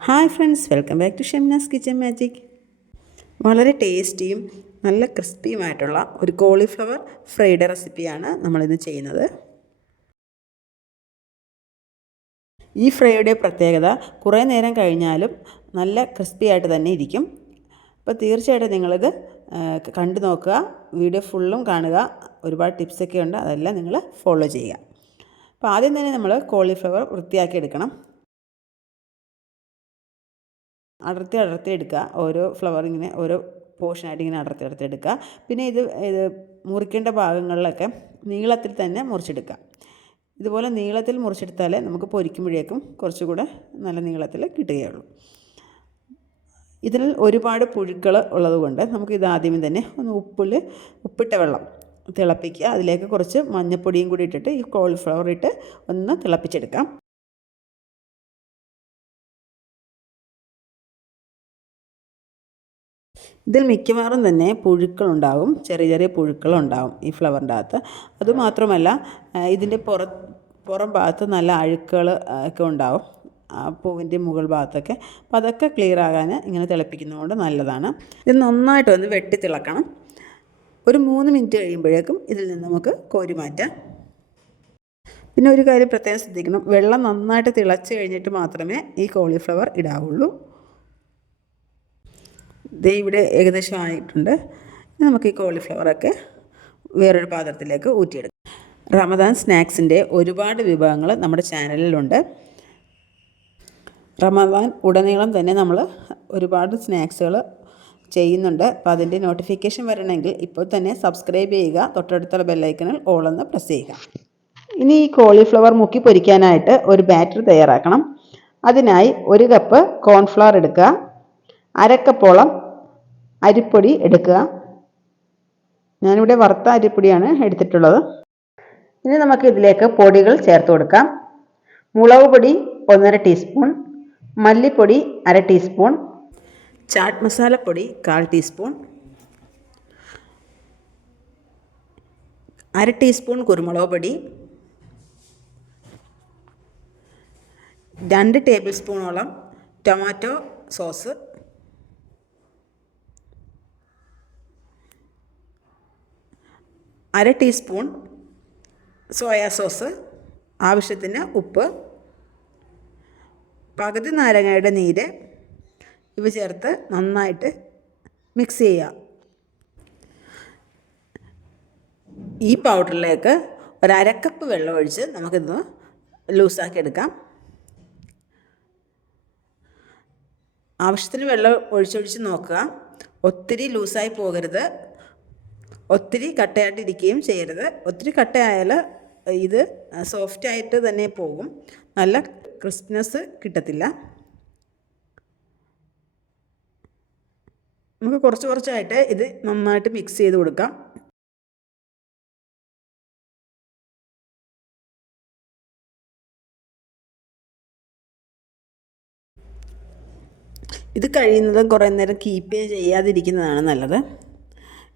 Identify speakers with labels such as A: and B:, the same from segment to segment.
A: Hi friends welcome back to Shemnas kitchen magic. വളരെ ടേസ്റ്റിയും നല്ല ക്രിസ്പിയുമായിട്ടുള്ള ഒരു കോളിഫ്ലവർ ഫ്രൈഡ് റെസിപ്പിയാണ് നമ്മളിന്ന് ചെയ്യുന്നത്. ഈ ഫ്രൈയുടെ പ്രത്യേകത കുറേ നേരം കഴിഞ്ഞാലും നല്ല ക്രിസ്പി ആയിട്ട് തന്നെ ഇരിക്കും. അപ്പോൾ തീർച്ചയായിട്ടും നിങ്ങളിത് കണ്ടു നോക്കുക വീഡിയോ ഫുള്ളും കാണുക ഒരുപാട് ടിപ്സൊക്കെ ഉണ്ട് അതെല്ലാം നിങ്ങൾ ഫോളോ ചെയ്യുക. അപ്പോൾ ആദ്യം തന്നെ നമ്മൾ കോളിഫ്ലവർ വൃത്തിയാക്കി എടുക്കണം. അടർത്തി അടർത്തി എടുക്കുക. ഓരോ ഫ്ലവർ ഇങ്ങനെ ഓരോ പോർഷനായിട്ട് ഇങ്ങനെ അടർത്തി അടർത്തി എടുക്കുക. പിന്നെ ഇത് ഇത് മുറിക്കേണ്ട ഭാഗങ്ങളിലൊക്കെ നീളത്തിൽ തന്നെ മുറിച്ചെടുക്കുക. ഇതുപോലെ നീളത്തിൽ മുറിച്ചെടുത്താലേ നമുക്ക് പൊരിക്കുമ്പോഴേക്കും കുറച്ചുകൂടെ നല്ല നീളത്തിൽ കിട്ടുകയുള്ളൂ. ഇതിൽ ഒരുപാട് പുഴുക്കൾ ഉള്ളതുകൊണ്ട് നമുക്ക് ഇത് ആദ്യമേ തന്നെ ഒന്ന് ഉപ്പിൽ ഉപ്പിട്ട വെള്ളം തിളപ്പിക്കുക. അതിലേക്ക് കുറച്ച് മഞ്ഞൾപ്പൊടിയും കൂടി ഇട്ടിട്ട് ഈ കോളിഫ്ലവർ ഇട്ട് ഒന്ന് തിളപ്പിച്ചെടുക്കാം. ഇതിൽ മിക്കവാറും തന്നെ പുഴുക്കളുണ്ടാവും. ചെറിയ ചെറിയ പുഴുക്കളുണ്ടാവും ഈ ഫ്ലവറിന്റെ അകത്ത് അതുമാത്രമല്ല ഇതിന്റെ പുറ പുറം ഭാഗത്ത് നല്ല അഴുക്കുകൾ ഒക്കെ ഉണ്ടാകും ആ പൂവിന്റെ മുകൾ ഭാഗത്തൊക്കെ. അപ്പോൾ അതൊക്കെ ക്ലിയർ ആകാൻ ഇങ്ങനെ തിളപ്പിക്കുന്നതുകൊണ്ട് നല്ലതാണ്. ഇത് നന്നായിട്ട് ഒന്ന് വെട്ടി തിളക്കണം. ഒരു മൂന്ന് മിനിറ്റ് കഴിയുമ്പോഴേക്കും ഇതിൽ നിന്ന് നമുക്ക് കോരി മാറ്റാം. പിന്നെ ഒരു കാര്യം പ്രത്യേകം ശ്രദ്ധിക്കണം. വെള്ളം നന്നായിട്ട് തിളച്ച് കഴിഞ്ഞിട്ട് മാത്രമേ ഈ കോളിഫ്ലവർ ഇടാവുള്ളൂ. ദേ ഇവിടെ ഏകദേശം ആയിട്ടുണ്ട്. നമുക്ക് ഈ കോളിഫ്ലവറൊക്കെ വേറൊരു പാത്രത്തിലേക്ക് ഊറ്റിയെടുക്കാം. റമദാൻ സ്നാക്സിന്റെ ഒരുപാട് വിഭവങ്ങൾ നമ്മുടെ ചാനലിലുണ്ട്. റമദാൻ ഉടനീളം തന്നെ നമ്മൾ ഒരുപാട് സ്നാക്സുകൾ ചെയ്യുന്നുണ്ട്. അപ്പോൾ അതിന്റെ നോട്ടിഫിക്കേഷൻ വരണമെങ്കിൽ ഇപ്പോൾ തന്നെ സബ്സ്ക്രൈബ് ചെയ്യുക. തൊട്ടടുത്തുള്ള ബെല്ലൈക്കണിൽ ഓളെന്ന് പ്രസ് ചെയ്യുക. ഇനി ഈ കോളിഫ്ലവർ മുക്കി പൊരിക്കാനായിട്ട് ഒരു ബാറ്റർ തയ്യാറാക്കണം. അതിനായി ഒരു കപ്പ് കോൺഫ്ലവർ എടുക്കുക. അരക്കപ്പോളം അരിപ്പൊടി എടുക്കുക. ഞാനിവിടെ വറുത്ത അരിപ്പൊടിയാണ് എടുത്തിട്ടുള്ളത്. ഇനി നമുക്ക് ഇതിലേക്ക് പൊടികൾ ചേർത്ത് കൊടുക്കാം. മുളക് പൊടി ഒന്നര ടീസ്പൂൺ മല്ലിപ്പൊടി അര ടീസ്പൂൺ ചാട്ട് മസാലപ്പൊടി കാൽ ടീസ്പൂൺ അര ടീസ്പൂൺ കുരുമുളക് പൊടി രണ്ട് ടേബിൾ സ്പൂണോളം ടൊമാറ്റോ സോസ് അര ടീസ്പൂൺ സോയാ സോസ് ആവശ്യത്തിന് ഉപ്പ് പകുതി നാരങ്ങയുടെ നീര് ഇവ ചേർത്ത് നന്നായിട്ട് മിക്സ് ചെയ്യുക ഈ പൗഡറിലേക്ക് ഒരു അരക്കപ്പ് വെള്ളം ഒഴിച്ച് നമുക്കിത് ലൂസാക്കി എടുക്കാം. ആവശ്യത്തിന് വെള്ളം ഒഴിച്ചൊഴിച്ച് നോക്കുക. ഒത്തിരി ലൂസായി പോകരുത്. ഒത്തിരി കട്ടയായിട്ടിരിക്കുകയും ചെയ്യരുത്. ഒത്തിരി കട്ടയായാൽ ഇത് സോഫ്റ്റ് ആയിട്ട് തന്നെ പോകും. നല്ല ക്രിസ്പ്നെസ് കിട്ടത്തില്ല. നമുക്ക് കുറച്ച് കുറച്ചായിട്ട് ഇത് നന്നായിട്ട് മിക്സ് ചെയ്ത് കൊടുക്കാം. ഇത് കഴിയുന്നതും കുറേ നേരം കീപ്പ് ചെയ്യാതിരിക്കുന്നതാണ് നല്ലത്.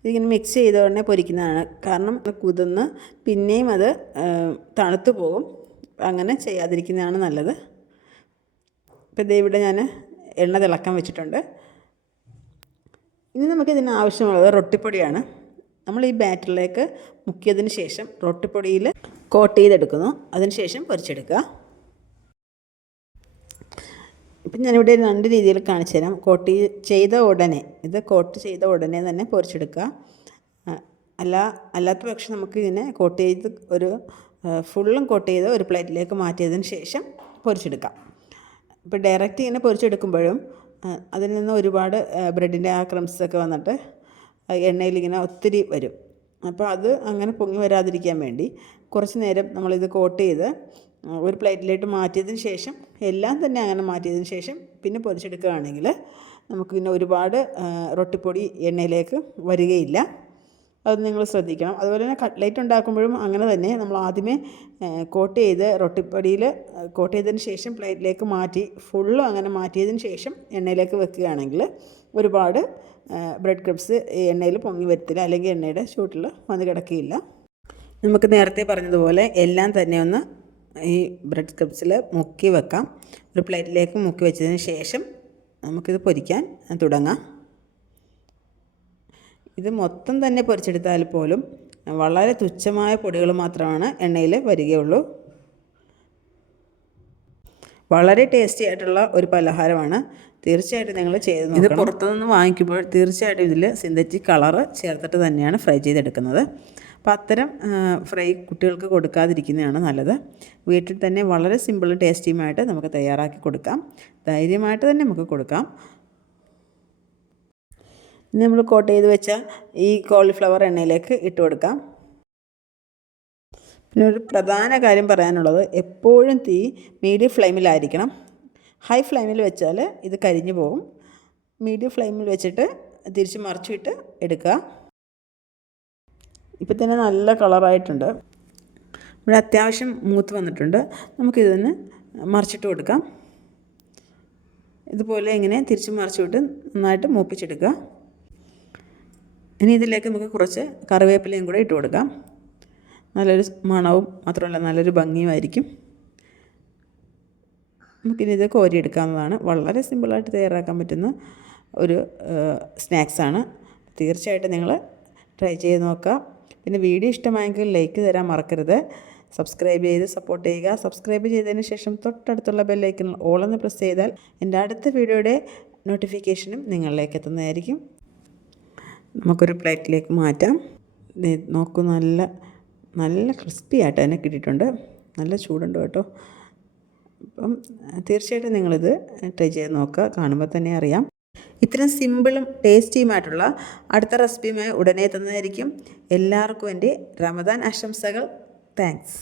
A: ഇതിങ്ങനെ മിക്സ് ചെയ്ത ഉടനെ പൊരിക്കുന്നതാണ്. കാരണം കുതിർന്ന് പിന്നെയും അത് തണുത്തു പോകും. അങ്ങനെ ചെയ്യാതിരിക്കുന്നതാണ് നല്ലത്. ഇപ്പോൾ ദേ ഇവിടെ ഞാൻ എണ്ണ തിളക്കം വെച്ചിട്ടുണ്ട്. ഇനി നമുക്ക് ഇതിന് ആവശ്യമുള്ളത് റൊട്ടിപ്പൊടിയാണ്. നമ്മൾ ഈ ബാറ്ററിലേക്ക് മുക്കിയതിന് ശേഷം റൊട്ടിപ്പൊടിയിൽ കോട്ട് ചെയ്തെടുക്കുന്നു. അതിന് ശേഷം പൊരിച്ചെടുക്കുക. ഇപ്പം ഞാനിവിടെ രണ്ട് രീതിയിൽ കാണിച്ചു തരാം. കോട്ട് ചെയ്ത ഉടനെ ഇത് കോട്ട് ചെയ്ത ഉടനെ തന്നെ പൊരിച്ചെടുക്കുക. അല്ല അല്ലാത്ത പക്ഷം നമുക്ക് ഇതിനെ കോട്ട് ചെയ്ത് ഒരു ഫുള്ളും കോട്ട് ചെയ്ത് ഒരു പ്ലേറ്റിലേക്ക് മാറ്റിയതിന് ശേഷം പൊരിച്ചെടുക്കാം. ഇപ്പോൾ ഡയറക്റ്റ് ഇങ്ങനെ പൊരിച്ചെടുക്കുമ്പോഴും അതിൽ നിന്ന് ഒരുപാട് ബ്രെഡിന്റെ ആ ക്രംസൊക്കെ വന്നിട്ട് എണ്ണയിൽ ഇങ്ങനെ ഒത്തിരി വരും. അപ്പോൾ അത് അങ്ങനെ പൊങ്ങി വരാതിരിക്കാൻ വേണ്ടി കുറച്ച് നേരം നമ്മളിത് കോട്ട് ചെയ്ത് ഒരു പ്ലേറ്റിലേക്ക് മാറ്റിയതിന് ശേഷം എല്ലാം തന്നെ അങ്ങനെ മാറ്റിയതിന് ശേഷം പിന്നെ പൊരിച്ചെടുക്കുകയാണെങ്കിൽ നമുക്ക് പിന്നെ ഒരുപാട് റൊട്ടിപ്പൊടി എണ്ണയിലേക്ക് വരികയില്ല. അത് നിങ്ങൾ ശ്രദ്ധിക്കണം. അതുപോലെ തന്നെ കട്ട്ലേറ്റ് ഉണ്ടാക്കുമ്പോഴും അങ്ങനെ തന്നെ നമ്മൾ ആദ്യമേ കോട്ട് ചെയ്ത് റൊട്ടിപ്പൊടിയിൽ കോട്ട് ചെയ്തതിന് ശേഷം പ്ലേറ്റിലേക്ക് മാറ്റി ഫുള്ളും അങ്ങനെ മാറ്റിയതിന് ശേഷം എണ്ണയിലേക്ക് വെക്കുകയാണെങ്കിൽ ഒരുപാട് ബ്രെഡ് ക്രിപ്സ് എണ്ണയിൽ പൊങ്ങി വരത്തില്ല. അല്ലെങ്കിൽ എണ്ണയുടെ ചൂട്ടിൽ വന്ന് കിടക്കുകയില്ല. നമുക്ക് നേരത്തെ പറഞ്ഞതുപോലെ എല്ലാം തന്നെ ഒന്ന് ഈ ബ്രെഡ് സ്ക്രിപ്സിൽ മുക്കി വെക്കാം. ഒരു പ്ലേറ്റിലേക്ക് മുക്കി വെച്ചതിന് ശേഷം നമുക്കിത് പൊരിക്കാൻ തുടങ്ങാം. ഇത് മൊത്തം തന്നെ പൊരിച്ചെടുത്താൽ പോലും വളരെ തുച്ഛമായ പൊടികൾ മാത്രമാണ് എണ്ണയിൽ വരികയുള്ളൂ. വളരെ ടേസ്റ്റി ആയിട്ടുള്ള ഒരു പലഹാരമാണ്. തീർച്ചയായിട്ടും നിങ്ങൾ ചെയ്ത് ഇത് പുറത്തുനിന്ന് വാങ്ങിക്കുമ്പോൾ തീർച്ചയായിട്ടും ഇതിൽ സിന്തറ്റിക് കളറ് ചേർത്തിട്ട് തന്നെയാണ് ഫ്രൈ ചെയ്തെടുക്കുന്നത്. അപ്പോൾ അത്തരം ഫ്രൈ കുട്ടികൾക്ക് കൊടുക്കാതിരിക്കുന്നതാണ് നല്ലത്. വീട്ടിൽ തന്നെ വളരെ സിമ്പിളും ടേസ്റ്റിയുമായിട്ട് നമുക്ക് തയ്യാറാക്കി കൊടുക്കാം. ധൈര്യമായിട്ട് തന്നെ നമുക്ക് കൊടുക്കാം. ഇനി നമ്മൾ കോട്ട് ചെയ്ത് വെച്ച ഈ കോളിഫ്ലവർ എണ്ണയിലേക്ക് ഇട്ട് കൊടുക്കാം. പിന്നെ ഒരു പ്രധാന കാര്യം പറയാനുള്ളത് എപ്പോഴും തീ മീഡിയം ഫ്ലെയിമിലായിരിക്കണം. ഹൈ ഫ്ലെയിമിൽ വെച്ചാൽ ഇത് കരിഞ്ഞു പോകും. മീഡിയം ഫ്ലെയിമിൽ വെച്ചിട്ട് തിരിച്ച് മറിച്ചിട്ട് എടുക്കുക. ഇപ്പം തന്നെ നല്ല കളറായിട്ടുണ്ട്. ഇവിടെ അത്യാവശ്യം മൂത്ത് വന്നിട്ടുണ്ട്. നമുക്കിതൊന്ന് മറിച്ചിട്ട് കൊടുക്കാം. ഇതുപോലെ ഇങ്ങനെ തിരിച്ച് മറിച്ചിട്ട് നന്നായിട്ട് മൂപ്പിച്ചെടുക്കുക. ഇനി ഇതിലേക്ക് നമുക്ക് കുറച്ച് കറിവേപ്പിലയും കൂടെ ഇട്ട് കൊടുക്കാം. നല്ലൊരു മണവും മാത്രമല്ല നല്ലൊരു ഭംഗിയുമായിരിക്കും. നമുക്കിനി ഇത് കോരിയെടുക്കാവുന്നതാണ് വളരെ സിമ്പിളായിട്ട് തയ്യാറാക്കാൻ പറ്റുന്ന ഒരു സ്നാക്സാണ്. തീർച്ചയായിട്ടും നിങ്ങൾ ട്രൈ ചെയ്ത് നോക്കുക. പിന്നെ വീഡിയോ ഇഷ്ടമായെങ്കിൽ ലൈക്ക് തരാൻ മറക്കരുത്. സബ്സ്ക്രൈബ് ചെയ്ത് സപ്പോർട്ട് ചെയ്യുക. സബ്സ്ക്രൈബ് ചെയ്തതിന് ശേഷം തൊട്ടടുത്തുള്ള ബെല്ലൈക്കൺ ഓളെന്ന് പ്രസ് ചെയ്താൽ എന്റെ അടുത്ത വീഡിയോയുടെ നോട്ടിഫിക്കേഷനും നിങ്ങളിലേക്ക് എത്തുന്നതായിരിക്കും. നമുക്കൊരു പ്ലേറ്റിലേക്ക് മാറ്റാം. നോക്കൂ നല്ല നല്ല ക്രിസ്പി ആയിട്ട് തന്നെ കിട്ടിയിട്ടുണ്ട്. നല്ല ചൂടുണ്ട് കേട്ടോ. അപ്പം തീർച്ചയായിട്ടും നിങ്ങളിത് ട്രൈ ചെയ്ത് നോക്കുക. കാണുമ്പോൾ തന്നെ അറിയാം. ഇത്തരം സിമ്പിളും ടേസ്റ്റിയുമായിട്ടുള്ള അടുത്ത റെസിപ്പിയുമായി ഉടനെ തന്നതായിരിക്കും എല്ലാവർക്കും എന്റെ റമദാൻ ആശംസകൾ. താങ്ക്സ്.